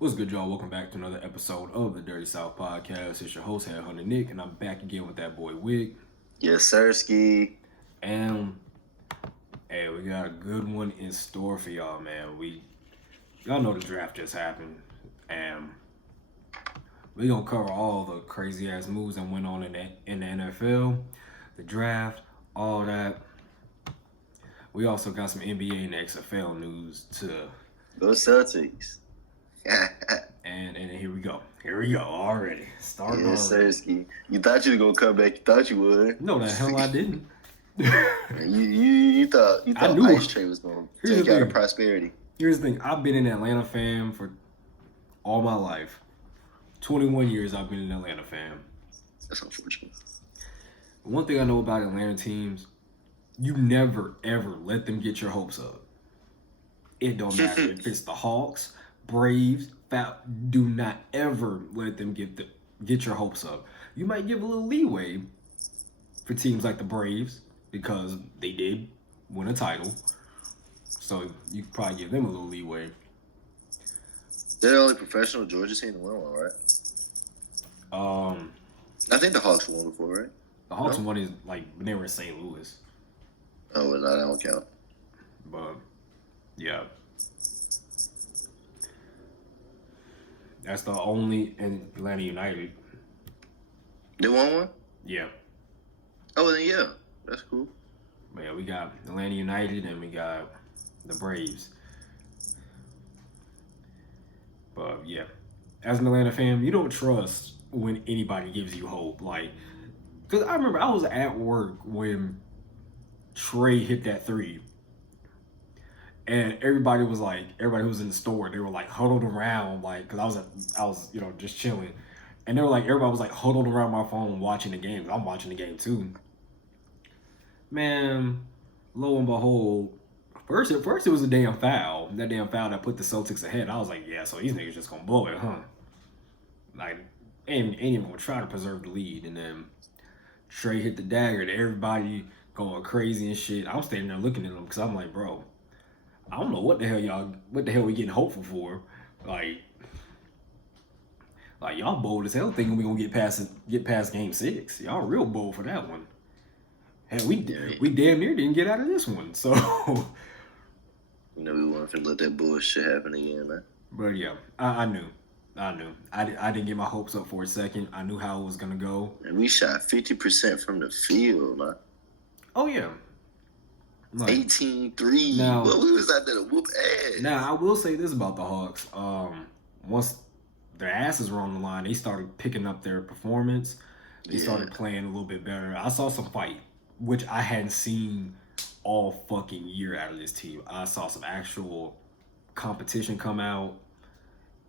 What's good, y'all? Welcome back to another episode of the Dirty South Podcast. It's your host, Headhunter Nick, and I'm back again with that boy, Wicc. Yes, sir, Ski. And, hey, we got a good one in store for y'all, man. Y'all know the draft just happened, and we gonna cover all the crazy-ass moves that went on in the NFL, the draft, all that. We also got some NBA and XFL news to... Go Celtics. And here we go. Here we go already. Starting already. Yes, sir, Ski. You thought you were going to come back. You thought you would. No, the hell I didn't. you thought I knew Ice Tray was going to take you out of prosperity. Here's the thing. I've been an Atlanta fan for all my life. 21 years I've been an Atlanta fan. That's unfortunate. One thing I know about Atlanta teams, you never, ever let them get your hopes up. It don't matter if it's the Hawks, Braves, do not ever let them get your hopes up. You might give a little leeway for teams like the Braves because they did win a title. So you could probably give them a little leeway. They're the only professional Georgia team to win one, right? I think the Hawks won before, right? The Hawks won is like when they were in St. Louis. Oh, well, no, that don't count. But yeah. That's the only in Atlanta United. They won one? Yeah. Oh, well, then yeah. That's cool. But yeah, we got Atlanta United and we got the Braves. But yeah, as an Atlanta fan, you don't trust when anybody gives you hope. Like, because I remember I was at work when Trey hit that three. And everybody who was in the store, they were like huddled around, like, because I was, just chilling. And they were like, everybody was like huddled around my phone watching the game. I'm watching the game too. Man, lo and behold, first it was a damn foul. That damn foul that put the Celtics ahead. I was like, yeah, so these niggas just gonna blow it, huh? Like, ain't even gonna try to preserve the lead. And then Trey hit the dagger and everybody going crazy and shit. I'm standing there looking at them because I'm like, bro, I don't know what the hell we getting hopeful for. Like y'all bold as hell thinking we gonna get past game 6. Y'all real bold for that one. Hell, we damn near didn't get out of this one. So we weren't finna let that bullshit happen again, man. But yeah, I knew. I didn't get my hopes up for a second. I knew how it was gonna go. And we shot 50% from the field, man. Oh yeah. Like, 18-3. Now, what we was out there to whoop ass. Now, I will say this about the Hawks. Once their asses were on the line, they started picking up their performance. They started playing a little bit better. I saw some fight, which I hadn't seen all fucking year out of this team. I saw some actual competition come out.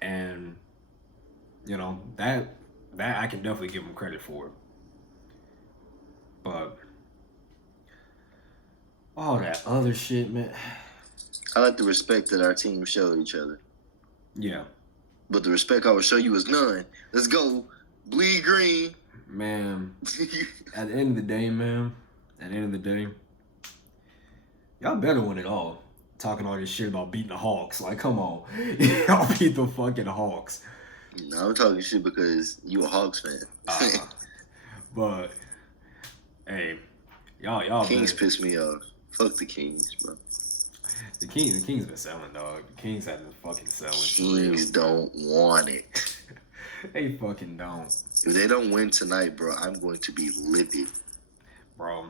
And, that I can definitely give them credit for. But all that other shit, man. I like the respect that our team showed each other. Yeah. But the respect I would show you is none. Let's go. Bleed green. Man, at the end of the day, y'all better win it all. Talking all this shit about beating the Hawks. Like, come on. Y'all beat the fucking Hawks. No, I'm talking shit because you a Hawks fan. But, hey, y'all Kings better. piss me off. Fuck the Kings, bro. The Kings been selling, dog. The Kings have been fucking selling. Kings don't want it. They fucking don't. If they don't win tonight, bro, I'm going to be livid. Bro.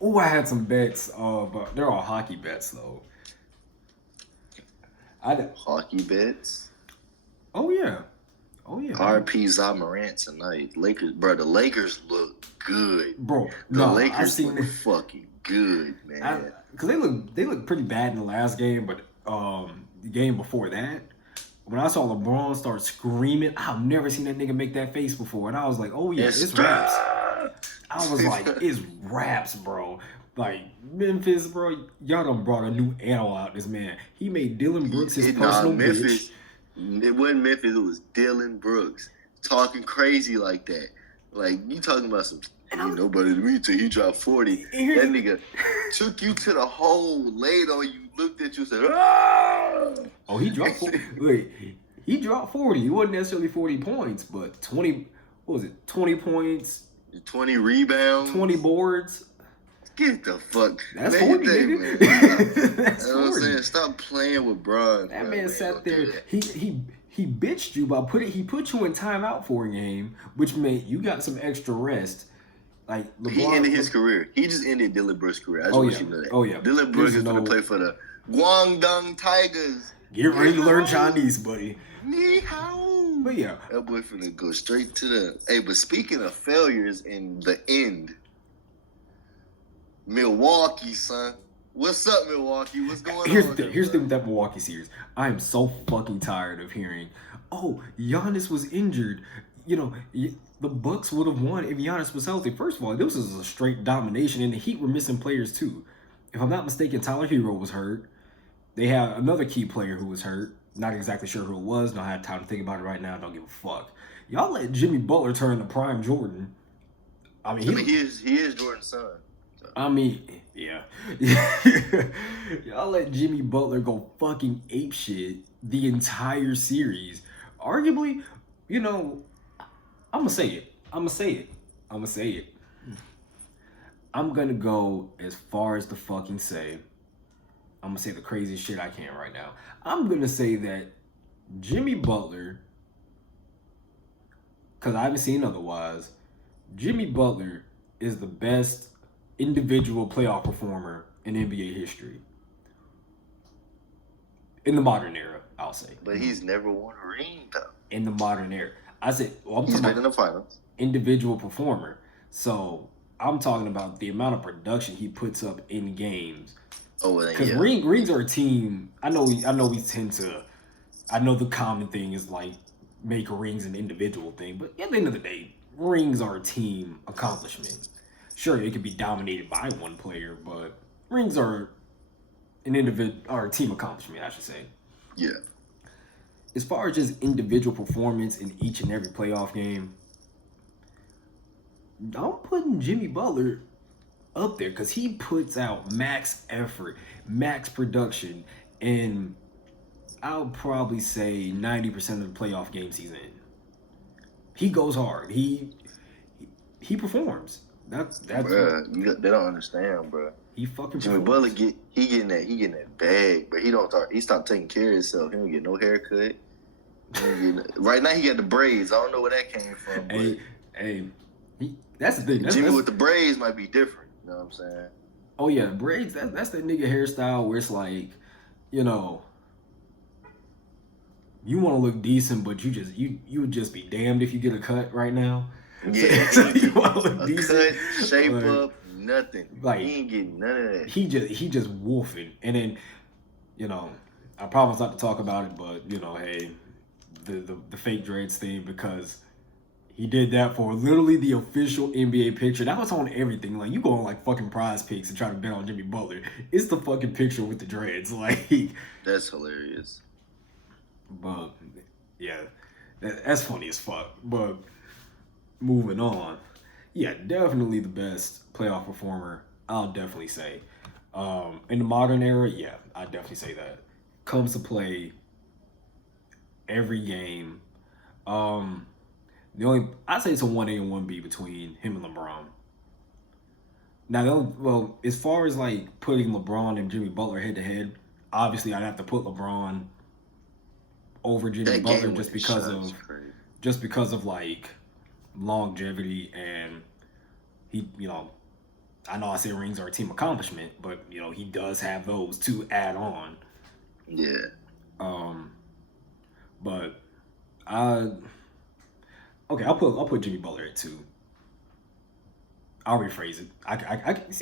Oh, I had some bets, but they're all hockey bets, though. Hockey bets? Oh, yeah. RP Ja Morant tonight. Lakers, bro, the Lakers look good. Bro, Lakers look fucking good, man. Because they look pretty bad in the last game, but the game before that, when I saw LeBron start screaming, I've never seen that nigga make that face before. And I was like, oh yeah, it's raps. I was like, it's raps, bro. Like, Memphis, bro, y'all done brought a new animal out this man. He made Dylan Brooks his personal bitch. It wasn't Memphis, it was Dylan Brooks. Talking crazy like that. Like, you talking about some... Ain't nobody to me till he dropped 40. That nigga took you to the hole, laid on you, looked at you, said, ah! Oh, he dropped 40. Wait, he dropped 40. It wasn't necessarily 40 points, but 20. What was it? 20 points, 20 rebounds, 20 boards. Get the fuck. That's man, 40, man. nigga. That's You know what I'm 40. saying? Stop playing with Bron. That bro. man Man, sat don't do there. that. He bitched you by he put you in timeout for a game, which meant you got some extra rest. Like LeBron, He ended his career. He just ended Dylan Brooks' career. I just Oh, want yeah. you to know that. Oh, yeah. Dylan Brooks There's is going to play for the Guangdong Tigers. Get ready to learn Chinese, buddy. Ni hao. But yeah, That boy finna go straight to the. Hey, but speaking of failures in the end, Milwaukee, son. What's up, Milwaukee? What's going on? here's the thing with that Milwaukee series. I am so fucking tired of hearing, oh, Giannis was injured. You know, the Bucks would have won if Giannis was healthy. First of all, this was a straight domination, and the Heat were missing players too. If I'm not mistaken, Tyler Hero was hurt. They had another key player who was hurt. Not exactly sure who it was. Don't have time to think about it right now. Don't give a fuck. Y'all let Jimmy Butler turn to prime Jordan. he is Jordan's son. So. I mean, yeah. Y'all let Jimmy Butler go fucking apeshit the entire series. Arguably, you know, I'm gonna say it. I'm gonna go as far as to fucking say, I'm gonna say the craziest shit I can right now. I'm gonna say that Jimmy Butler, because I haven't seen otherwise, Jimmy Butler is the best individual playoff performer in NBA history. In the modern era, I'll say. But he's never won a ring, though. In the modern era. I said, well, I'm He's talking been in the finals. individual performer. So I'm talking about the amount of production he puts up in games. Oh, well, Because yeah. rings are a team. I know we tend to. I know the common thing is like make rings an individual thing, but at the end of the day, rings are a team accomplishment. Sure, it could be dominated by one player, but rings are a team accomplishment, I should say. Yeah. As far as just individual performance in each and every playoff game, I'm putting Jimmy Butler up there because he puts out max effort, max production, and I'll probably say 90% of the playoff games he's in. He goes hard. He performs. That's Bruh, they don't understand, bro. He fucking Jimmy performs. Butler he getting that bag, but he stopped taking care of himself. He don't get no haircut. Right now he got the braids. I don't know where that came from. But That's the thing. Jimmy with the braids might be different. You know what I'm saying? Oh yeah, braids. That's the nigga hairstyle where it's like, you know, you want to look decent, but you would just be damned if you get a cut right now. Yeah, so you want to look a decent, cut, shape like, up, nothing. Like he ain't getting none of that. He just wolfing, and then, you know, I promise not to talk about it, but you know, hey, the fake dreads thing, because he did that for literally the official NBA picture. That was on everything. Like, you go on like fucking Prize Picks and try to bet on Jimmy Butler. It's the fucking picture with the dreads. Like, that's hilarious. But yeah, that's funny as fuck. But moving on, yeah, definitely the best playoff performer. I'll definitely say. In the modern era, yeah, I definitely say that. Comes to play every game. I'd say it's a 1A and 1B between him and LeBron. Now, as far as like putting LeBron and Jimmy Butler head to head, obviously I'd have to put LeBron over Jimmy Butler just because of like longevity, and he, you know, I know I say rings are a team accomplishment, but you know, he does have those to add on. Yeah. But I'll put Jimmy Butler at 2. I'll rephrase it. I can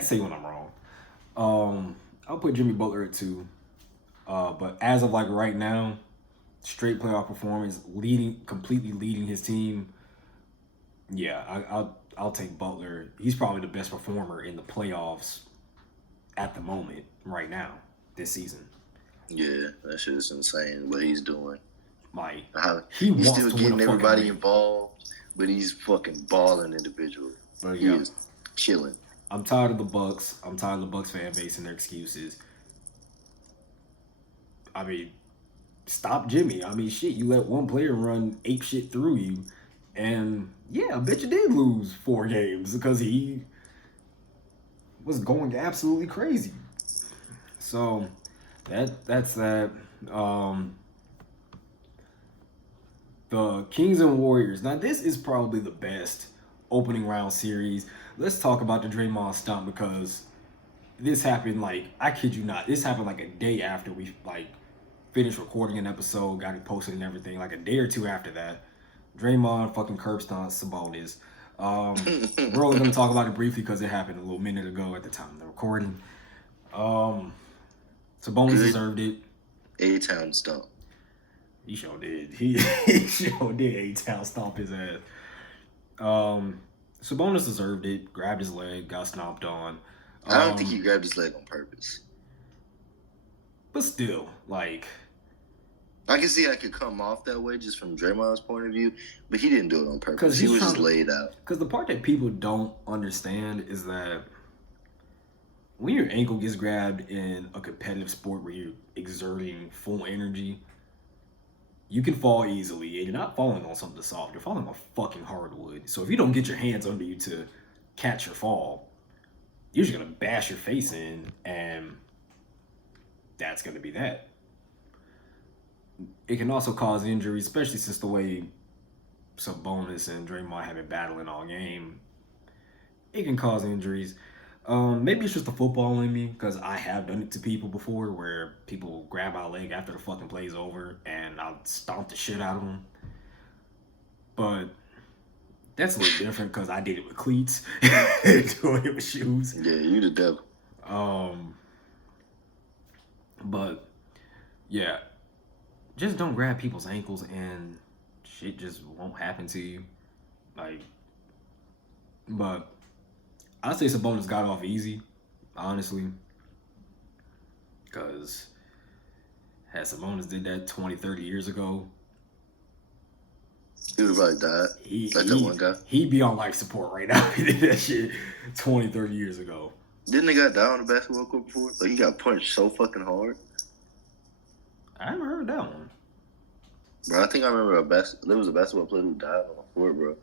say when I'm wrong. I'll put Jimmy Butler at 2. But as of like right now, straight playoff performance, completely leading his team. Yeah, I'll take Butler. He's probably the best performer in the playoffs at the moment right now this season. Yeah, that shit is insane what he's doing. Like, he's still getting everybody involved, but he's fucking balling individually. But he is chilling. I'm tired of the Bucks. I'm tired of the Bucks fan base and their excuses. I mean, stop Jimmy. I mean, shit, you let one player run ape shit through you, and yeah, I bet you did lose 4 games because he was going absolutely crazy. So that's that. Um, the Kings and Warriors. Now this is probably the best opening round series. Let's talk about the Draymond stump because this happened like I kid you not. This happened like a day after we like finished recording an episode, got it posted and everything. Like a day or two after that, Draymond fucking curb stomp Sabonis. We're only gonna talk about it briefly because it happened a little minute ago at the time of the recording. Sabonis deserved it. A-Town stump. He sure did. He sure did A-Town stomp his ass. Sabonis deserved it. Grabbed his leg, got stomped on. I don't think he grabbed his leg on purpose. But still, like, I can see I could come off that way just from Draymond's point of view, but he didn't do it on purpose. He was just laid out. Because the part that people don't understand is that when your ankle gets grabbed in a competitive sport where you're exerting full energy, you can fall easily, and you're not falling on something soft. You're falling on fucking hardwood. So if you don't get your hands under you to catch your fall, you're just gonna bash your face in, and that's gonna be that. It can also cause injuries, especially since the way Sabonis and Draymond have been battling all game. It can cause injuries. Maybe it's just the football in me because I have done it to people before where people grab my leg after the fucking play's over and I'll stomp the shit out of them. But that's a little different because I did it with cleats, doing it with shoes. Yeah, you the devil. But yeah, just don't grab people's ankles and shit just won't happen to you. Like, but I'd say Sabonis got off easy, honestly. Because had Sabonis did that 20, 30 years ago, he would have probably died. Like that one guy. He'd be on life support right now if he did that shit 20, 30 years ago. Didn't they got down on the basketball court before? Like he got punched so fucking hard. I never heard that one. Bro, I think I remember there was a basketball player who died on the court, bro.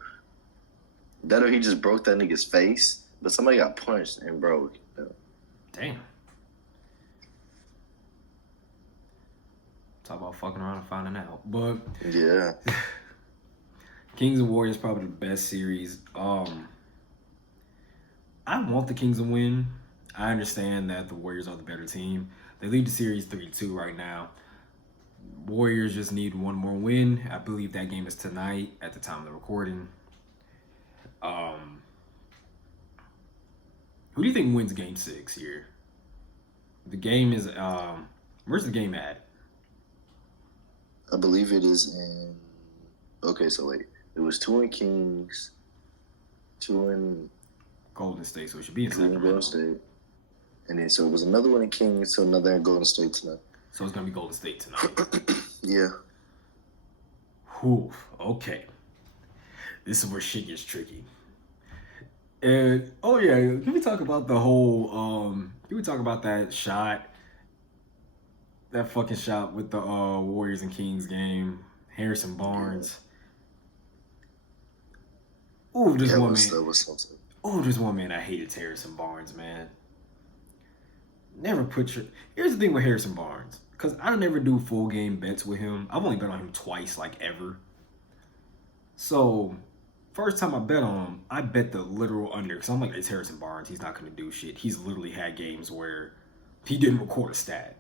That or he just broke that nigga's face, but somebody got punched and broke. Damn. Talk about fucking around and finding out. But yeah. Kings and Warriors probably the best series. I want the Kings to win. I understand that the Warriors are the better team. They lead the series 3-2 right now. Warriors just need one more win. I believe that game is tonight at the time of the recording. Who do you think wins game 6 here? The game is where's the game at? I believe it is in okay, so wait. It was 2 in Kings, 2 in Golden State, so it should be in Sacramento. Golden State. And then so it was another one in Kings, so another in Golden State tonight. So it's gonna be Golden State tonight. Yeah. Whew, okay. This is where shit gets tricky. And oh yeah, can we talk about the whole can we talk about that shot? That fucking shot with the Warriors and Kings game. Harrison Barnes. Ooh, there's one man. Oh, there's one man I hated Harrison Barnes, man. Never put your. Here's the thing with Harrison Barnes, because I don't never do full game bets with him. I've only bet on him twice, like ever. So, first time I bet on him, I bet the literal under, because I'm like, it's Harrison Barnes. He's not gonna do shit. He's literally had games where he didn't record a stat.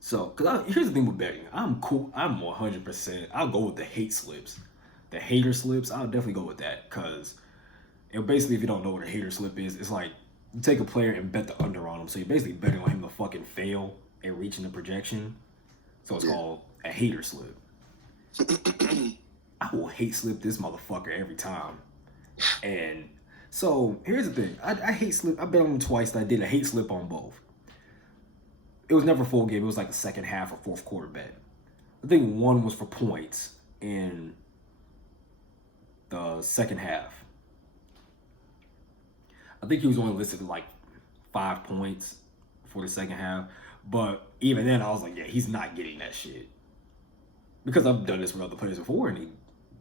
So, here's the thing with betting. I'm cool. I'm 100%. I'll go with the hate slips. The hater slips, I'll definitely go with that, because basically, if you don't know what a hater slip is, it's like you take a player and bet the under on him. So you're basically betting on him to fucking fail at reaching the projection. So it's called a hater slip. I will hate slip this motherfucker every time. And so here's the thing. I hate slip. I bet on him twice. I did a hate slip on both. It was never a full game. It was like a second half or fourth quarter bet. I think one was for points in the second half. I think he was only listed at like 5 points for the second half. But even then, I was like, yeah, he's not getting that shit. Because I've done this with other players before, and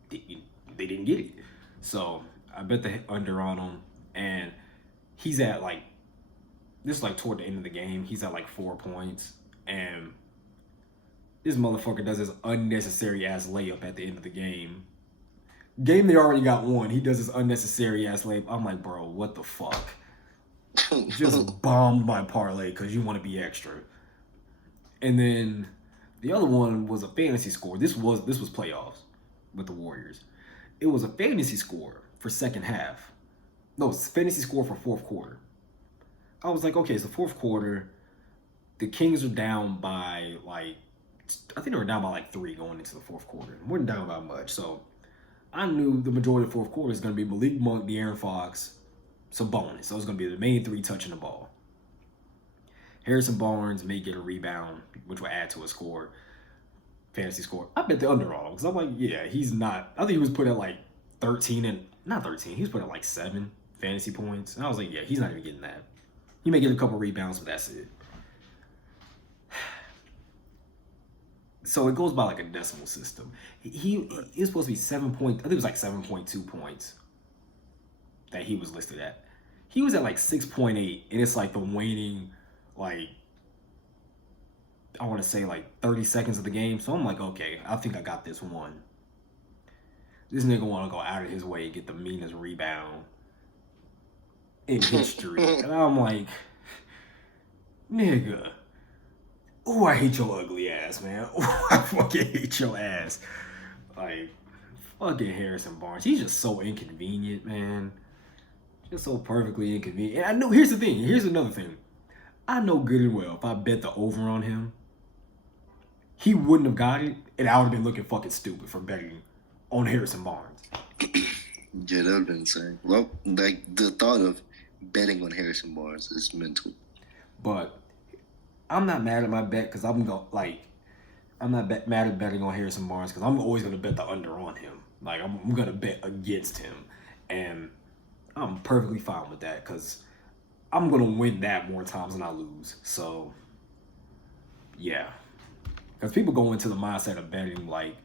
they didn't get it. So I bet the under on him, and he's at like, this is like toward the end of the game. He's at like 4 points, and this motherfucker does this unnecessary ass layup at the end of the game. Game they already got won. He does this unnecessary ass layup. I'm like, bro, what the fuck? Just bombed my parlay because you want to be extra. And then the other one was a fantasy score. This was playoffs with the Warriors. It was a fantasy score for second half. No, it's fantasy score for fourth quarter. I was like, okay, so fourth quarter, the Kings are down by like, I think they were down by like 3 going into the fourth quarter. They weren't down by much. So I knew the majority of the fourth quarter is going to be Malik Monk, De'Aaron Fox, Sabonis. So it's going to be the main 3 touching the ball. Harrison Barnes may get a rebound, which will add to a score, fantasy score. I bet the under on him because I'm like, yeah, he's not. I think he was put at like 13 and not 13. He was put at like 7 fantasy points. And I was like, yeah, he's not even getting that. He may get a couple rebounds, but that's it. So it goes by like a decimal system. He is supposed to be 7 point. I think it was like 7.2 points that he was listed at. He was at like 6.8, and it's like the waning, like, I want to say like 30 seconds of the game. So I'm like, okay, I think I got this one. This nigga want to go out of his way and get the meanest rebound in history. And I'm like, nigga. Oh, I hate your ugly ass, man. Oh, I fucking hate your ass. Like, fucking Harrison Barnes. He's just so inconvenient, man. Just so perfectly inconvenient. And I know, here's the thing. Here's another thing. I know good and well if I bet the over on him, he wouldn't have got it, and I would have been looking fucking stupid for betting on Harrison Barnes. Yeah, that would have been insane. Well, like, the thought of betting on Harrison Barnes is mental. But I'm not mad at my bet because I'm not mad at betting on Harrison Barnes because I'm always going to bet the under on him. Like, I'm going to bet against him. And I'm perfectly fine with that because I'm going to win that more times than I lose. So, yeah. Because people go into the mindset of betting like,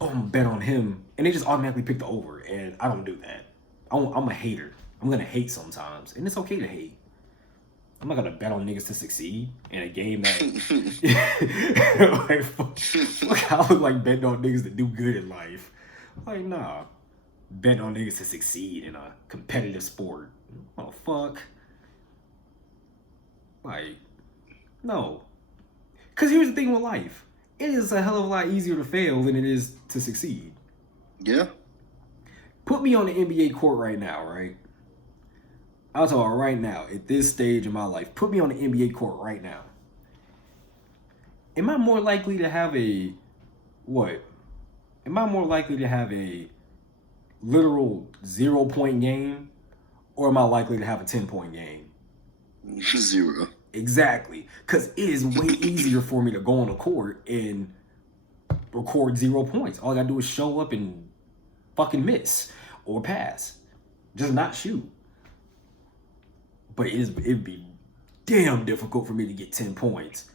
oh, I'm going to bet on him. And they just automatically pick the over. And I don't do that. I'm a hater. I'm going to hate sometimes. And it's okay to hate. I'm not gonna bet on niggas to succeed in a game that like, fuck, I look like betting on niggas to do good in life. Like, nah. Betting on niggas to succeed in a competitive sport. Oh, fuck. Like, no. Because here's the thing with life. It is a hell of a lot easier to fail than it is to succeed. Yeah. Put me on the NBA court right now, right? I'll tell you right now, at this stage in my life, put me on the NBA court right now. Am I more likely to have a, what? Am I more likely to have a literal 0-point game, or am I likely to have a 10-point game? 0. Exactly. Because it is way easier for me to go on the court and record 0 points. All I gotta do is show up and fucking miss or pass. Just not shoot. But it'd be damn difficult for me to get 10 points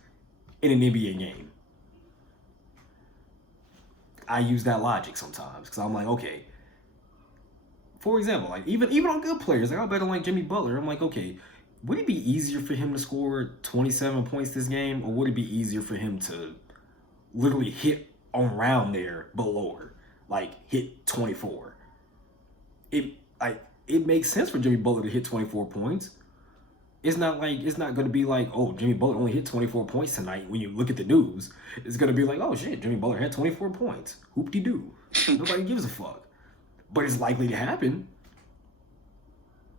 in an NBA game. I use that logic sometimes because I'm like, okay. For example, like even on good players, like I'll bet on like Jimmy Butler. I'm like, okay, would it be easier for him to score 27 points this game, or would it be easier for him to literally hit around there but lower, like hit 24? It makes sense for Jimmy Butler to hit 24 points. It's not going to be like, oh, Jimmy Butler only hit 24 points tonight when you look at the news. It's going to be like, oh, shit, Jimmy Butler had 24 points. Hoop-de-doo. Nobody gives a fuck. But it's likely to happen.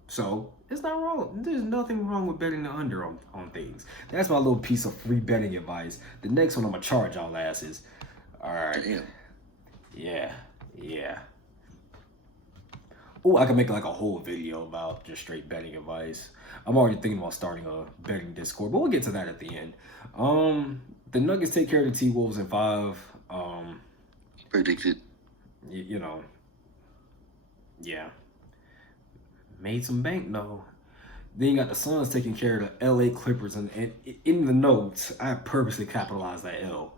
So, it's not wrong. There's nothing wrong with betting the under on things. That's my little piece of free betting advice. The next one I'm going to charge y'all asses. All right. Damn. Yeah. Oh, I could make like a whole video about just straight betting advice. I'm already thinking about starting a betting Discord, but we'll get to that at the end. The Nuggets take care of the T-Wolves in 5. Predicted. You know, yeah. Made some bank, though. Then you got the Suns taking care of the LA Clippers, and in the notes, I purposely capitalized that L.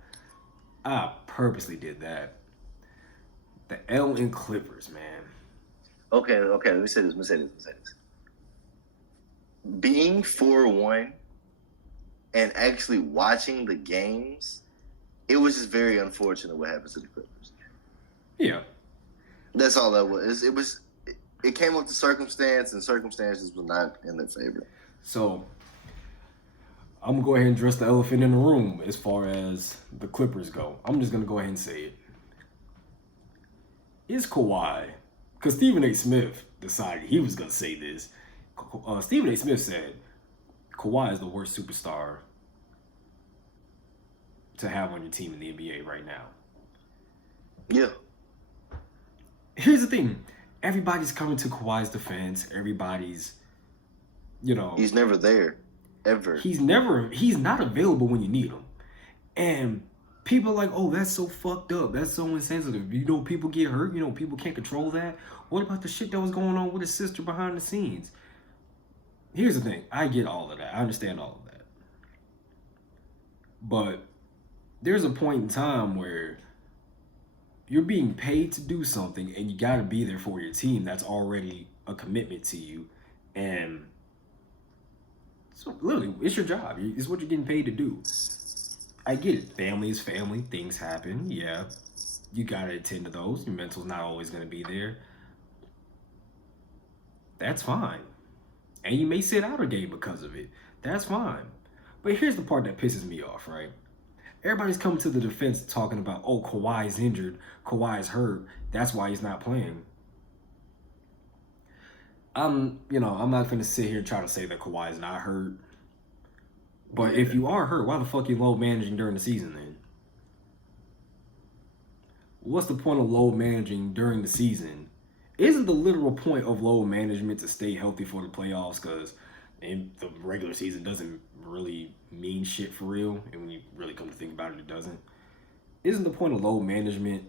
I purposely did that. The L in Clippers, man. Okay. Let me say this. Being 4-1 and actually watching the games, it was just very unfortunate what happened to the Clippers. Yeah. That's all that was. It came up to circumstance, and circumstances were not in their favor. So I'm gonna go ahead and address the elephant in the room as far as the Clippers go. I'm just gonna go ahead and say it. Is Kawhi, because Stephen A. Smith decided he was gonna say this. Stephen A. Smith said Kawhi is the worst superstar to have on your team in the NBA right now. Yeah. Here's the thing. Everybody's coming to Kawhi's defense. Everybody's, He's never there. Ever. He's not available when you need him. And people are like, oh, that's so fucked up. That's so insensitive. People get hurt. People can't control that. What about the shit that was going on with his sister behind the scenes? Here's the thing. I get all of that. I understand all of that. But there's a point in time where you're being paid to do something and you got to be there for your team. That's already a commitment to you. And so literally, it's your job. It's what you're getting paid to do. I get it. Family is family. Things happen. Yeah. You got to attend to those. Your mental's not always going to be there. That's fine. And you may sit out a game because of it. That's fine. But here's the part that pisses me off, right? Everybody's coming to the defense talking about, oh, Kawhi's injured, Kawhi's hurt, that's why he's not playing. I'm not going to sit here and try to say that Kawhi's not hurt. But if you are hurt, why the fuck you load managing during the season then? What's the point of load managing during the season? Isn't the literal point of load management to stay healthy for the playoffs? Because the regular season doesn't really mean shit for real. And when you really come to think about it, it doesn't. Isn't the point of load management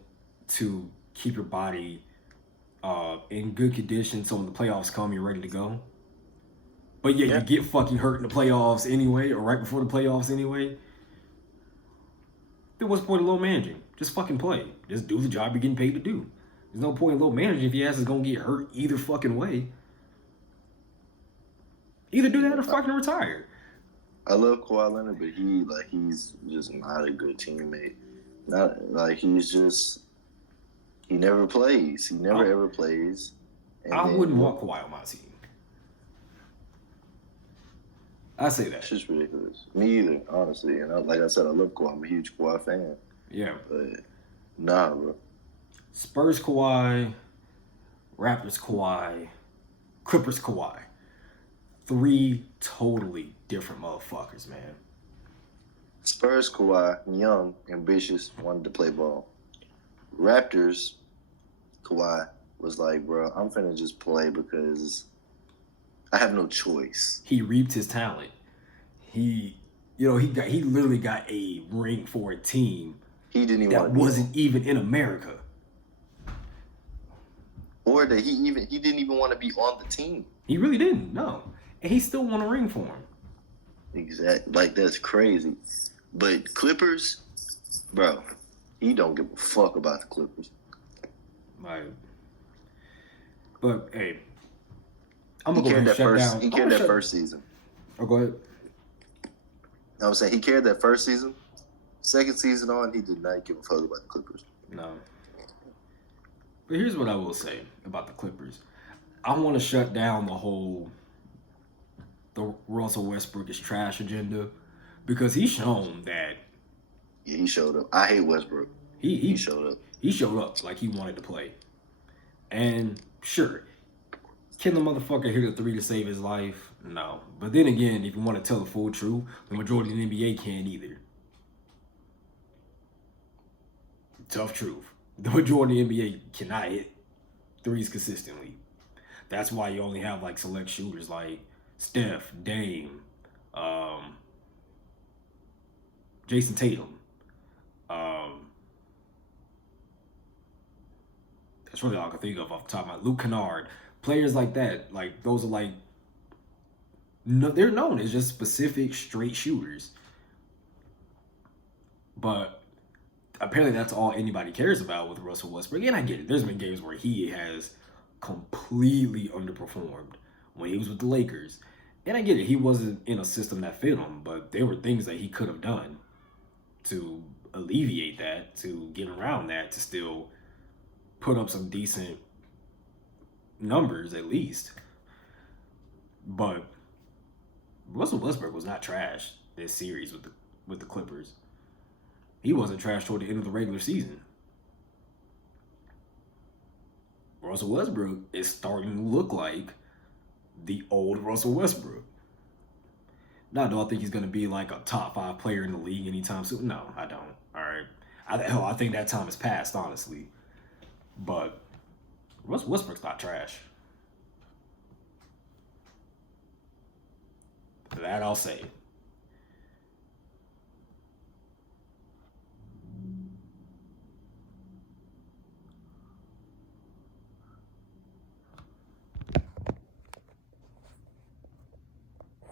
to keep your body in good condition so when the playoffs come, you're ready to go? But yeah, you get fucking hurt in the playoffs anyway, or right before the playoffs anyway. Then what's the point of load managing? Just fucking play. Just do the job you're getting paid to do. There's no point in load managing if your ass is gonna get hurt either fucking way. Either do that or fucking retire. I love Kawhi Leonard, but he's just not a good teammate. He never plays. He never ever plays. I wouldn't want Kawhi on my team. I say that. It's just ridiculous. Me either, honestly. And like I said, I love Kawhi. I'm a huge Kawhi fan. Yeah. But nah, bro. Spurs Kawhi, Raptors Kawhi, Clippers Kawhi. 3 totally different motherfuckers, man. Spurs Kawhi, young, ambitious, wanted to play ball. Raptors Kawhi was like, bro, I'm finna just play because I have no choice. He reaped his talent. He literally got a ring for a team he didn't even that wasn't even in America. Or that he didn't even want to be on the team. He really didn't, no. And he still won a ring for him. Exactly. Like, that's crazy. But Clippers, bro, he don't give a fuck about the Clippers. Right. But, hey, I'm going to go ahead and shut down. He carried that first season. Oh, go ahead. I was saying, he carried that first season. Second season on, he did not give a fuck about the Clippers. No. But here's what I will say about the Clippers. I want to shut down the Russell Westbrook is trash agenda because he's shown that. Yeah, he showed up. I hate Westbrook. He showed up. He showed up like he wanted to play. And sure, can the motherfucker hit a 3 to save his life? No. But then again, if you want to tell the full truth, the majority of the NBA can't either. Tough truth. The majority of the NBA cannot hit 3s consistently. That's why you only have like select shooters like Steph, Dame, Jason Tatum. That's really all I can think of off the top of my Luke Kennard. Players like that, like those are like No, they're known as just specific straight shooters. But apparently that's all anybody cares about with Russell Westbrook. And I get it. There's been games where he has completely underperformed when he was with the Lakers. And I get it. He wasn't in a system that fit him, but there were things that he could have done to alleviate that, to get around that, to still put up some decent numbers at least. But Russell Westbrook was not trash this series with the Clippers. He wasn't trash toward the end of the regular season. Russell Westbrook is starting to look like the old Russell Westbrook. Now, do I think he's going to be like a top 5 player in the league anytime soon? No, I don't. All right. I think that time has passed, honestly. But Russell Westbrook's not trash. That I'll say.